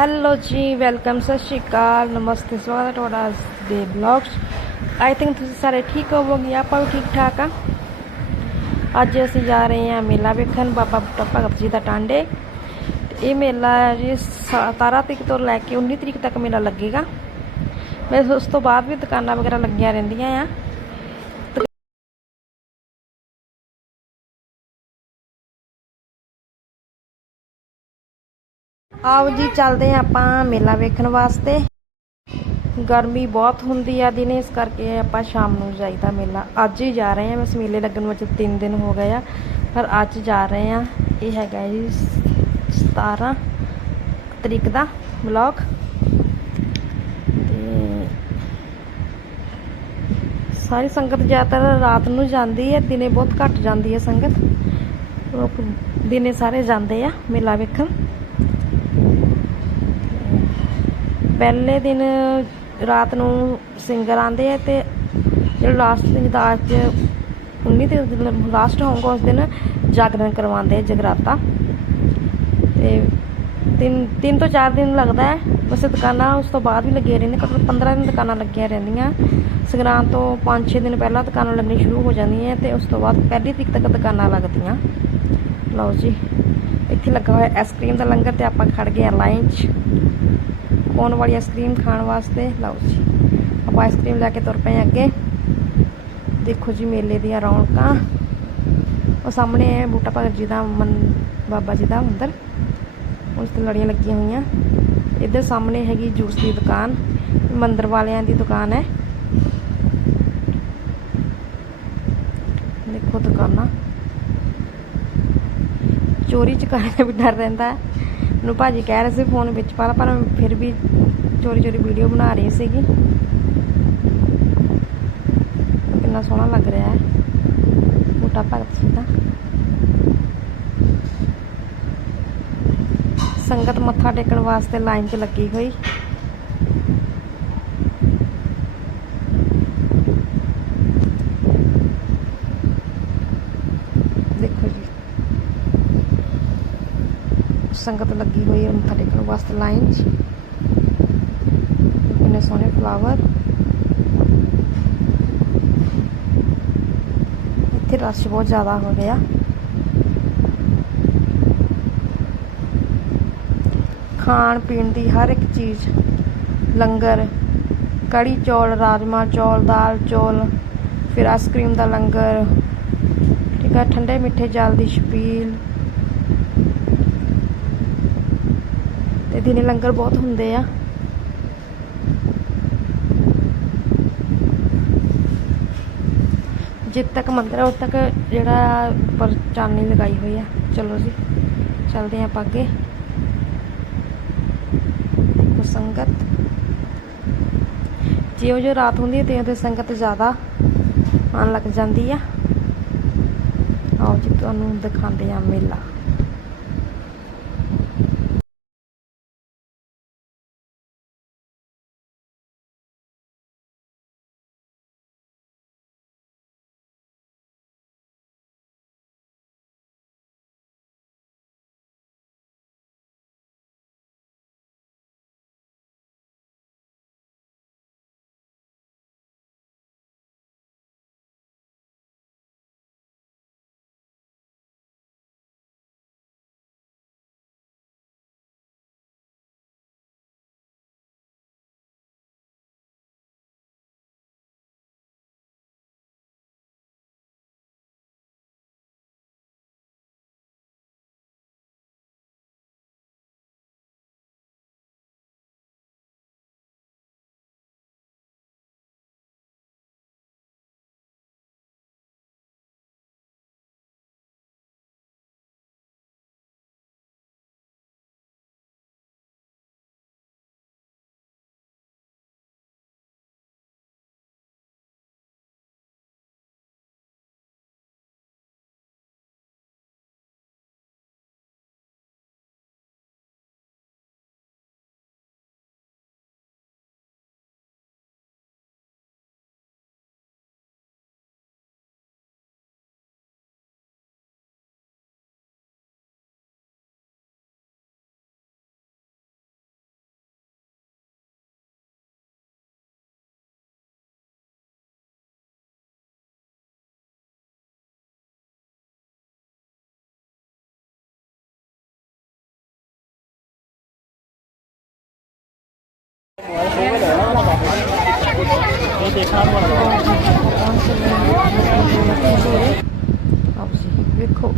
Hello ਜੀ welcome ਸਤਿ ਸ਼੍ਰੀ ਅਕਾਲ, ਨਮਸਤੇ, ਸਵਾਗਤ ਹੈ ਤੁਹਾਡਾ ਅੱਜ ਦੇ ਬਲੌਗਸ ਆਈ ਥਿੰਕ ਤੁਸੀਂ ਸਾਰੇ ਠੀਕ ਹੋਵੋਗੇ, ਆਪਾਂ ਵੀ ਠੀਕ ਠਾਕ ਆ। ਅੱਜ ਅਸੀਂ ਜਾ ਰਹੇ ਹਾਂ ਮੇਲਾ ਵੇਖਣ, ਬਾਬਾ ਬੁੱਢਾ ਭਗਤ ਜੀ ਦਾ ਟਾਂਡੇ। ਤੇ ਇਹ ਮੇਲਾ ਜੀ 17 ਤਰੀਕ ਤੋਂ ਲੈ ਕੇ 19 ਤਰੀਕ ਤੱਕ ਮੇਲਾ ਲੱਗੇਗਾ। ਮੈਂ ਉਸ ਤੋਂ ਬਾਅਦ ਵੀ ਦੁਕਾਨਾਂ ਵਗੈਰਾ ਲੱਗੀਆਂ ਰਹਿੰਦੀਆਂ ਆ। ਆਓ ਜੀ, ਚੱਲਦੇ ਹਾਂ ਆਪਾਂ ਮੇਲਾ ਵੇਖਣ ਵਾਸਤੇ। ਗਰਮੀ ਬਹੁਤ ਹੁੰਦੀ ਆ ਦਿਨੇ, ਇਸ ਕਰਕੇ ਆਪਾਂ ਸ਼ਾਮ ਨੂੰ ਜਾਈਦਾ ਮੇਲਾ। ਅੱਜ ਹੀ ਜਾ ਰਹੇ ਹਾਂ, ਬਸ ਮੇਲੇ ਲੱਗਣ ਵਿੱਚ 3 ਦਿਨ ਹੋ ਗਏ ਆ, ਪਰ ਅੱਜ ਜਾ ਰਹੇ ਆ ਇਹ ਹੈਗਾ ਜੀ 17 ਤਰੀਕ ਦਾ ਬਲੌਗ ਤੇ ਸਾਰੀ ਸੰਗਤ ਜ਼ਿਆਦਾਤਰ ਰਾਤ ਨੂੰ ਜਾਂਦੀ ਹੈ, ਦਿਨੇ ਬਹੁਤ ਘੱਟ ਜਾਂਦੀ ਹੈ ਸੰਗਤ। ਲੋਕ ਦਿਨੇ ਸਾਰੇ ਜਾਂਦੇ ਆ ਮੇਲਾ ਵੇਖਣ। ਪਹਿਲੇ ਦਿਨ ਰਾਤ ਨੂੰ ਸਿੰਗਰ ਆਂਦੇ ਆ ਤੇ ਜਿਹੜਾ ਲਾਸਟ ਦਿਨ ਦਾ ਅੱਜ 19 ਤੇ ਲਾਸਟ ਹੋਊਗਾ ਉਸ ਦਿਨ ਜਾਗਰਣ ਕਰਵਾਉਂਦੇ ਆ ਜਗਰਾਤਾ। ਤੇ ਤਿੰਨ ਤਿੰਨ ਤੋਂ ਚਾਰ ਦਿਨ ਲੱਗਦਾ ਹੈ। ਵੈਸੇ ਦੁਕਾਨਾਂ ਉਸ ਤੋਂ ਬਾਅਦ ਵੀ ਲੱਗੀਆਂ ਰਹਿੰਦੀਆਂ, ਘੱਟੋ ਘੱਟ 15 ਦਿਨ ਦੁਕਾਨਾਂ ਲੱਗੀਆਂ ਰਹਿੰਦੀਆਂ। ਸੰਗਰਾਂਦ ਤੋਂ 5-6 ਦਿਨ ਪਹਿਲਾਂ ਦੁਕਾਨਾਂ ਲੱਗਣੀ ਸ਼ੁਰੂ ਹੋ ਜਾਂਦੀਆਂ ਤੇ ਉਸ ਤੋਂ ਬਾਅਦ ਪਹਿਲੀ ਤਰੀਕ ਤੱਕ ਦੁਕਾਨਾਂ ਲੱਗਦੀਆਂ। ਲਓ ਜੀ, ਇੱਥੇ ਲੱਗਾ ਹੋਇਆ ਆਈਸਕ੍ਰੀਮ ਦਾ ਲੰਗਰ ਤੇ ਆਪਾਂ ਖੜ ਗਏ ਆ ਲਾਈਨ 'ਚ। ਕੋਨ ਵਾਲੀ ਆਈਸਕ੍ਰੀਮ ਖਾਣ ਵਾਸਤੇ। ਲਓ ਜੀ, ਆਪਾਂ ਆਈਸਕ੍ਰੀਮ ਲੈ ਕੇ ਤੁਰ ਪਏ ਅੱਗੇ। ਦੇਖੋ ਜੀ ਮੇਲੇ ਦੀਆਂ ਰੌਣਕਾਂ। ਉਹ ਸਾਹਮਣੇ ਬੂਟਾ ਭਗਤ ਜੀ ਦਾ ਮਨ ਬਾਬਾ ਜੀ ਦਾ ਮੰਦਰ। ਉਸ ਤੇ ਲੜੀਆਂ ਲੱਗੀਆਂ ਹੋਈਆਂ। ਇੱਧਰ ਸਾਹਮਣੇ ਹੈਗੀ ਜੂਸ ਦੀ ਦੁਕਾਨ। ਮੰਦਰ ਵਾਲਿਆਂ ਦੀ ਦੁਕਾਨ ਹੈ। ਦੇਖੋ ਦੁਕਾਨਾਂ। ਚੋਰੀ ਚਕਾਰੀ ਦਾ ਵੀ ਡਰ ਰਹਿੰਦਾ। ਹੈ ਮੈਨੂੰ ਭਾਜੀ ਕਹਿ ਰਹੇ ਸੀ ਫੋਨ ਵਿੱਚ ਪਾ ਲਾ, ਪਰ ਫਿਰ ਵੀ ਚੋਰੀ ਚੋਰੀ ਵੀਡੀਓ ਬਣਾ ਰਹੀ ਸੀਗੀ। ਕਿੰਨਾ ਸੋਹਣਾ ਲੱਗ ਰਿਹਾ ਹੈ। ਮੋਟਾ ਭਗਤ ਜੀ ਦਾ। ਸੰਗਤ ਮੱਥਾ ਟੇਕਣ ਵਾਸਤੇ ਲਾਈਨ 'ਚ ਲੱਗੀ ਹੋਈ ਦੇਖੋ ਜੀ ਸੰਗਤ ਲੱਗੀ ਹੋਈ ਹੈ ਮੱਥਾ ਟੇਕਣ ਵਾਸਤੇ ਲਾਈਨ 'ਚ। ਕਿੰਨੇ ਸੋਹਣੇ ਫਲਾਵਰ ਇੱਥੇ ਰਸ਼ ਬਹੁਤ ਜ਼ਿਆਦਾ ਹੋ ਗਿਆ। ਖਾਣ ਪੀਣ ਦੀ ਹਰ ਇੱਕ ਚੀਜ਼, ਲੰਗਰ, ਕੜੀ ਚੌਲ, ਰਾਜਮਾ ਚੌਲ, ਦਾਲ ਚੌਲ, ਫਿਰ ਆਈਸਕ੍ਰੀਮ ਦਾ ਲੰਗਰ, ਠੀਕ ਹੈ ਠੰਡੇ ਮਿੱਠੇ ਜਲ ਦੀ ਛਬੀਲ ਤੇ ਦਿਨੇ ਲੰਗਰ ਬਹੁਤ ਹੁੰਦੇ ਆ। ਜਿੱਦ ਤੱਕ ਮੰਦਰ ਹੈ ਉਦ ਤੱਕ ਜਿਹੜਾ ਉੱਪਰ ਚਾਨਣੀ ਲਗਾਈ ਹੋਈ ਆ। ਚਲੋ ਜੀ, ਚਲਦੇ ਆ ਆਪਾਂ ਅੱਗੇ। ਦੇਖੋ ਸੰਗਤ। ਜਿਉਂ ਜਿਉਂ ਰਾਤ ਹੁੰਦੀ ਹੈ ਤਿਉਂ ਤਿਉਂ ਸੰਗਤ ਜ਼ਿਆਦਾ ਆਉਣ ਲੱਗ ਜਾਂਦੀ ਆ। ਆਓ ਜੀ, ਤੁਹਾਨੂੰ ਦਿਖਾਉਂਦੇ ਆ ਮੇਲਾ। ਆਓ ਜੀ ਵੇਖੋ।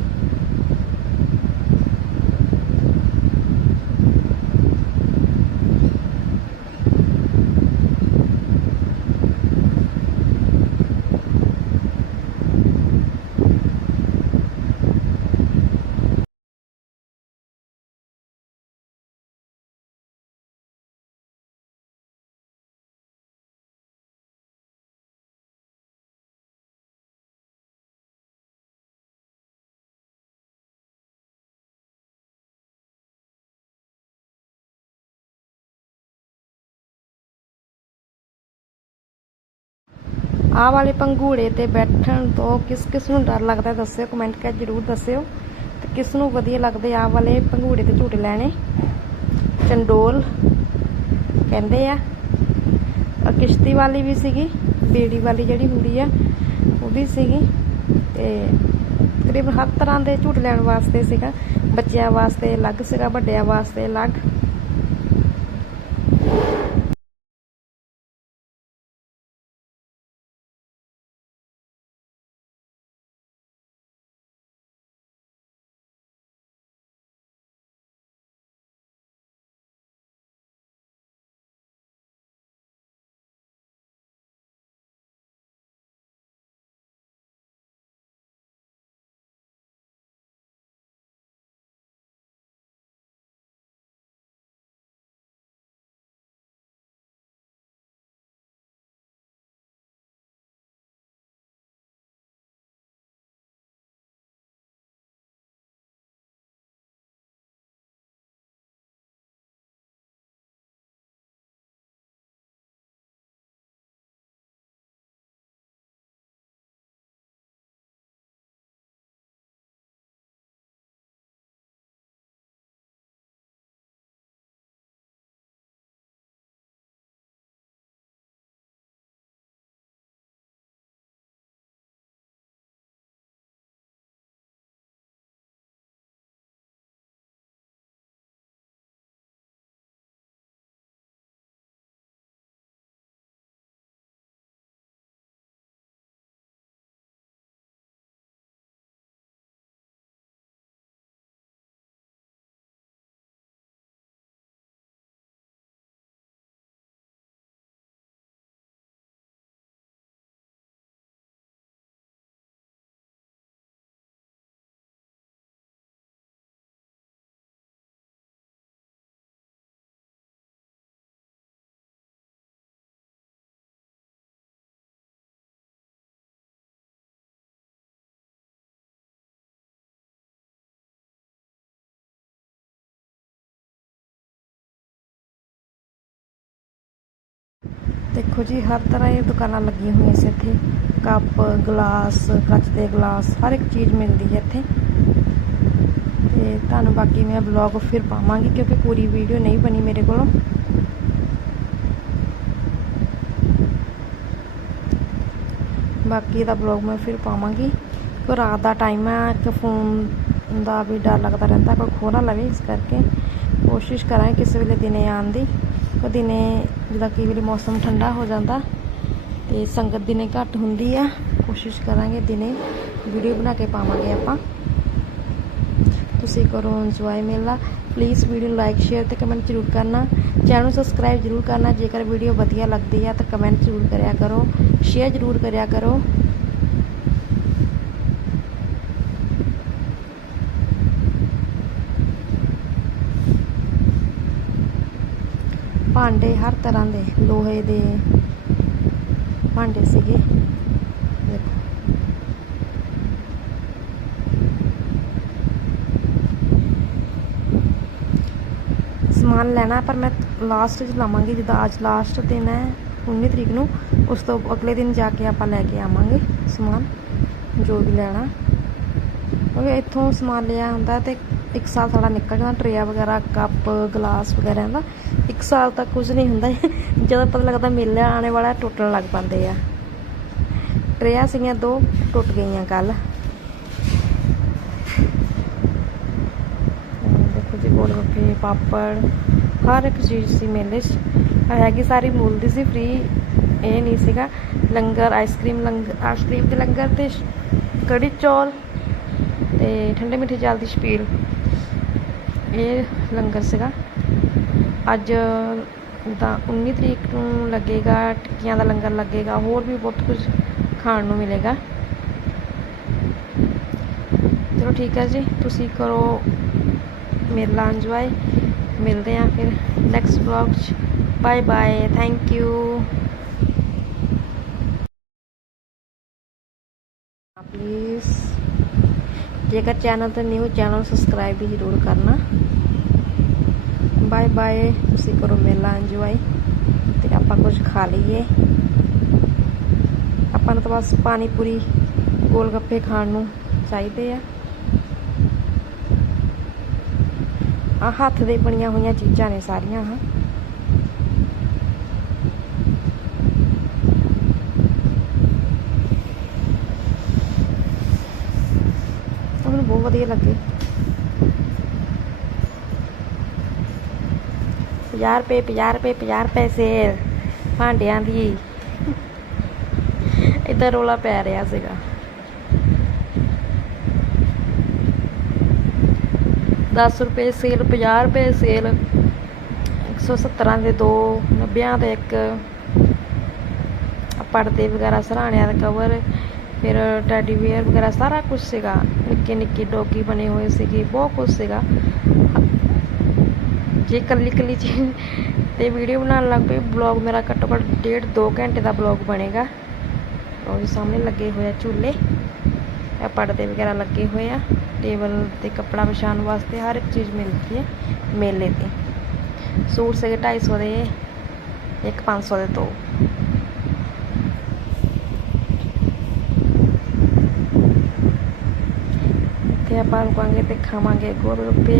ਆਹ ਵਾਲੇ ਪੰਘੂੜੇ ਤੇ ਬੈਠਣ ਤੋਂ ਕਿਸ ਕਿਸ ਨੂੰ ਡਰ ਲੱਗਦਾ ਦੱਸਿਓ ਕਮੈਂਟ ਕਰਕੇ ਜਰੂਰ ਦੱਸਿਓ। ਤੇ ਕਿਸ ਨੂੰ ਵਧੀਆ ਲੱਗਦੇ ਆਹ ਵਾਲੇ ਪੰਘੂੜੇ ਤੇ ਝੂਟੇ ਲੈਣੇ? ਚੰਡੋਲ, ਕਹਿੰਦੇ ਆ। ਔਰ ਕਿਸ਼ਤੀ ਵਾਲੀ ਵੀ ਸੀਗੀ, ਬੇੜੀ ਵਾਲੀ ਜਿਹੜੀ ਹੁੰਦੀ ਆ, ਉਹ ਵੀ ਸੀਗੀ। ਤੇ ਤਕਰੀਬਨ ਹਰ ਤਰ੍ਹਾਂ ਦੇ ਝੂਟੇ ਲੈਣ ਵਾਸਤੇ ਸੀਗਾ। ਬੱਚਿਆਂ ਵਾਸਤੇ ਅਲੱਗ ਸੀਗਾ, ਵੱਡਿਆਂ ਵਾਸਤੇ ਅਲੱਗ। ਦੇਖੋ ਜੀ, ਹਰ ਤਰ੍ਹਾਂ ਦੀਆਂ ਦੁਕਾਨਾਂ ਲੱਗੀਆਂ ਹੋਈਆਂ ਸੀ ਇੱਥੇ। ਕੱਪ, ਗਲਾਸ, ਕੱਚ ਦੇ ਗਲਾਸ, ਹਰ ਇੱਕ ਚੀਜ਼ ਮਿਲਦੀ ਹੈ ਇੱਥੇ। ਤੇ ਤੁਹਾਨੂੰ ਬਾਕੀ ਮੈਂ ਬਲੌਗ ਫਿਰ ਪਾਵਾਂਗੀ, ਕਿਉਂਕਿ ਪੂਰੀ ਵੀਡੀਓ ਨਹੀਂ ਬਣੀ ਮੇਰੇ ਕੋਲੋਂ। ਬਾਕੀ ਦਾ ਬਲੌਗ ਮੈਂ ਫਿਰ ਪਾਵਾਂਗੀ। ਕਿਉਂ ਰਾਤ ਦਾ ਟਾਈਮ ਹੈ ਕਿ ਫੋਨ ਦਾ ਵੀ ਡਰ ਲੱਗਦਾ ਰਹਿੰਦਾ, ਕੋਈ ਖੋ ਨਾ ਲਵੇ ਇਸ ਕਰਕੇ। ਕੋਸ਼ਿਸ਼ ਕਰਾਂ ਕਿਸੇ ਵੇਲੇ ਦਿਨੇ ਆਉਣ ਦੀ। ਕੋ ਦਿਨੇ ਜਦੋਂ ਕਈ ਵੇਲੇ ਮੌਸਮ ਠੰਡਾ ਹੋ ਜਾਂਦਾ ਤੇ ਸੰਗਤ ਦਿਨੇ ਘੱਟ ਹੁੰਦੀ ਆ, ਕੋਸ਼ਿਸ਼ ਕਰਾਂਗੇ ਦਿਨੇ ਵੀਡੀਓ ਬਣਾ ਕੇ ਪਾਵਾਂਗੇ ਆਪਾਂ। ਤੁਸੀਂ ਕਰੋ ਇੰਜੋਏ ਮੇਲਾ। ਪਲੀਜ਼ ਵੀਡੀਓ ਨੂੰ ਲਾਈਕ ਸ਼ੇਅਰ ਤੇ ਕਮੈਂਟ ਜ਼ਰੂਰ ਕਰਨਾ। ਚੈਨਲ ਨੂੰ ਸਬਸਕ੍ਰਾਈਬ ਜ਼ਰੂਰ ਕਰਨਾ। ਜੇਕਰ ਵੀਡੀਓ ਵਧੀਆ ਲੱਗਦੀ ਹੈ ਤਾਂ ਕਮੈਂਟ ਜ਼ਰੂਰ ਕਰਿਆ ਕਰੋ। ਸ਼ੇਅਰ ਜ਼ਰੂਰ ਕਰਿਆ ਕਰੋ। ਭਾਂਡੇ ਹਰ ਤਰ੍ਹਾਂ ਦੇ, ਲੋਹੇ ਦੇ ਭਾਂਡੇ ਸੀਗੇ। ਦੇਖੋ। ਸਮਾਨ ਲੈਣਾ, ਪਰ ਮੈਂ ਲਾਸਟ 'ਚ ਲਾਵਾਂਗੀ, ਜਿੱਦਾਂ ਅੱਜ ਲਾਸਟ ਦਿਨ ਹੈ 19 ਤਰੀਕ ਨੂੰ, ਉਸ ਤੋਂ ਅਗਲੇ ਦਿਨ ਜਾ ਕੇ ਆਪਾਂ ਲੈ ਕੇ ਆਵਾਂਗੇ ਸਮਾਨ, ਜੋ ਵੀ ਲੈਣਾ। ਕਿਉਂਕਿ ਇੱਥੋਂ ਸਮਾਨ ਲਿਆ ਹੁੰਦਾ ਤੇ ਇੱਕ ਸਾਲ ਸਾਡਾ ਨਿਕਲ ਜਾਂਦਾ, ਟਰੇਆ ਵਗੈਰਾ, ਕੱਪ, ਗਲਾਸ ਵਗੈਰਾ ਦਾ। ਇੱਕ ਸਾਲ ਤੱਕ ਕੁਝ ਨਹੀਂ ਹੁੰਦਾ। ਜਦੋਂ ਪਤਾ ਲੱਗਦਾ ਮੇਲਾ ਆਣੇ ਵਾਲਾ, ਟੁੱਟਣ ਲੱਗ ਪੈਂਦੇ ਆ। ਟਰੇਆ ਸੀਗੀਆਂ, ਦੋ ਟੁੱਟ ਗਈਆਂ ਕੱਲ। ਦੇਖੋ ਜੀ, ਗੋਲ ਗੱਪੇ, ਪਾਪੜ, ਹਰ ਇੱਕ ਚੀਜ਼ ਸੀ ਮੇਲੇ 'ਚ। ਹੈਗੀ ਸਾਰੀ ਮੁੱਲ ਦੀ ਸੀ ਫ੍ਰੀ ਇਹ ਨਹੀਂ ਸੀਗਾ। ਲੰਗਰ ਆਈਸਕ੍ਰੀਮ ਲੰਗਰ ਆਈਸਕ੍ਰੀਮ ਤੇ ਲੰਗਰ ਤੇ ਕੜੀ ਚੌਲ ਤੇ ਠੰਡੇ ਮਿੱਠੇ ਜਲ ਦੀ ਛਪੀਲ। ਇਹ ਲੰਗਰ ਸੀਗਾ। ਅੱਜ ਦਾ 19 ਤਰੀਕ ਨੂੰ ਲੱਗੇਗਾ, ਟਿੱਕੀਆਂ ਦਾ ਲੰਗਰ ਲੱਗੇਗਾ, ਹੋਰ ਵੀ ਬਹੁਤ ਕੁਝ ਖਾਣ ਨੂੰ ਮਿਲੇਗਾ। ਚਲੋ ਠੀਕ ਹੈ ਜੀ, ਤੁਸੀਂ ਕਰੋ ਮੇਲਾ ਇੰਜੋਏ ਮਿਲਦੇ ਆ ਫਿਰ ਨੈਕਸਟ ਵਲੌਗ 'ਚ। Bye bye thank you please ਜੇਕਰ ਚੈਨਲ ਤੇ ਨਿਊ ਚੈਨਲ ਸਬਸਕ੍ਰਾਈਬ ਵੀ ਜ਼ਰੂਰ ਕਰਨਾ। ਬਾਏ ਬਾਏ ਤੁਸੀਂ ਕਰੋ ਮੇਲਾ ਇੰਜੋਏ ਤੇ ਆਪਾਂ ਕੁਝ ਖਾ ਲਈਏ। ਆਪਾਂ ਨੂੰ ਤਾਂ ਬਸ ਪਾਣੀ ਪੂਰੀ ਗੋਲ ਗੱਪੇ ਖਾਣ ਨੂੰ ਚਾਹੀਦੇ ਆ। ਆ ਹੱਥ ਦੇ ਬਣੀਆਂ ਹੋਈਆਂ ਚੀਜ਼ਾਂ ਨੇ ਸਾਰੀਆਂ ਆਹ ਉਹ ਵਧੀਆ ਲੱਗੇ। 50 ਰੁਪਏ 50 ਰੁਪਏ 50 ਰੁਪਏ ਸੇਲ ਭਾਂਡਿਆਂ ਦੀ। ਇੱਧਰ ਰੋਲਾ ਪੈ ਰਿਹਾ ਸੀਗਾ। ਦਸ ਰੁਪਏ ਸੇਲ 50 ਰੁਪਏ ਸੇਲ 170 ਦੇ ਦੋ 90 ਦੇ ਇੱਕ। ਪਰਦੇ ਵਗੈਰਾ ਸਰਾਣਿਆਂ ਦਾ ਕਵਰ ਫਿਰ ਟੈਡੀ ਵੇਅਰ ਵਗੈਰਾ ਸਾਰਾ ਕੁਝ ਸੀਗਾ। ਨਿੱਕੇ ਨਿੱਕੇ ਡੋਗੀ ਬਣੇ ਹੋਏ ਸੀਗੇ, ਬਹੁਤ ਕੁਝ ਸੀਗਾ। ਜੇ ਕੱਲੀ ਕੱਲੀ ਚੀਜ਼ ਤੇ ਵੀਡੀਓ ਬਣਾਉਣ ਲੱਗ ਪਈ ਬਲੌਗ ਮੇਰਾ ਘੱਟੋ ਘੱਟ ਡੇਢ ਦੋ ਘੰਟੇ ਦਾ ਬਲੌਗ ਬਣੇਗਾ। ਉਹ ਸਾਹਮਣੇ ਲੱਗੇ ਹੋਏ ਆ ਝੂਲੇ, ਇਹ ਪਰਦੇ ਵਗੈਰਾ ਲੱਗੇ ਹੋਏ ਆ। ਟੇਬਲ ਤੇ ਕੱਪੜਾ ਵਿਛਾਉਣ ਵਾਸਤੇ ਹਰ ਇੱਕ ਚੀਜ਼ ਮਿਲਦੀ ਹੈ, ਮੇਲੇ ਤੇ। ਸੂਟ ਸੀਗੇ 250 ਦੇ, ਇੱਕ 500 ਦੇ ਦੋ। ਇੱਥੇ ਆਪਾਂ ਰੁਕਾਂਗੇ ਤੇ ਖਾਵਾਂਗੇ ਗੋਲਗੱਪੇ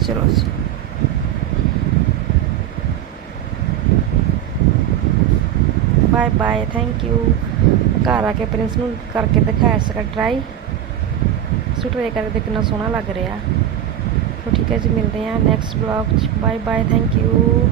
ਚਲੋ ਬਾਏ ਬਾਏ ਥੈਂਕ ਯੂ ਘਰ ਆ ਕੇ ਪ੍ਰਿੰਸ ਨੂੰ ਕਰਕੇ ਦਿਖਾਇਆ ਸੀਗਾ ਟਰਾਈ ਸੂਟ ਕਰਕੇ ਕਿੰਨਾ ਸੋਹਣਾ ਲੱਗ ਰਿਹਾ। ਸੋ ਠੀਕ ਹੈ ਜੀ, ਮਿਲਦੇ ਹਾਂ ਨੈਕਸਟ ਵਲੌਗ ਚ। Bye bye thank you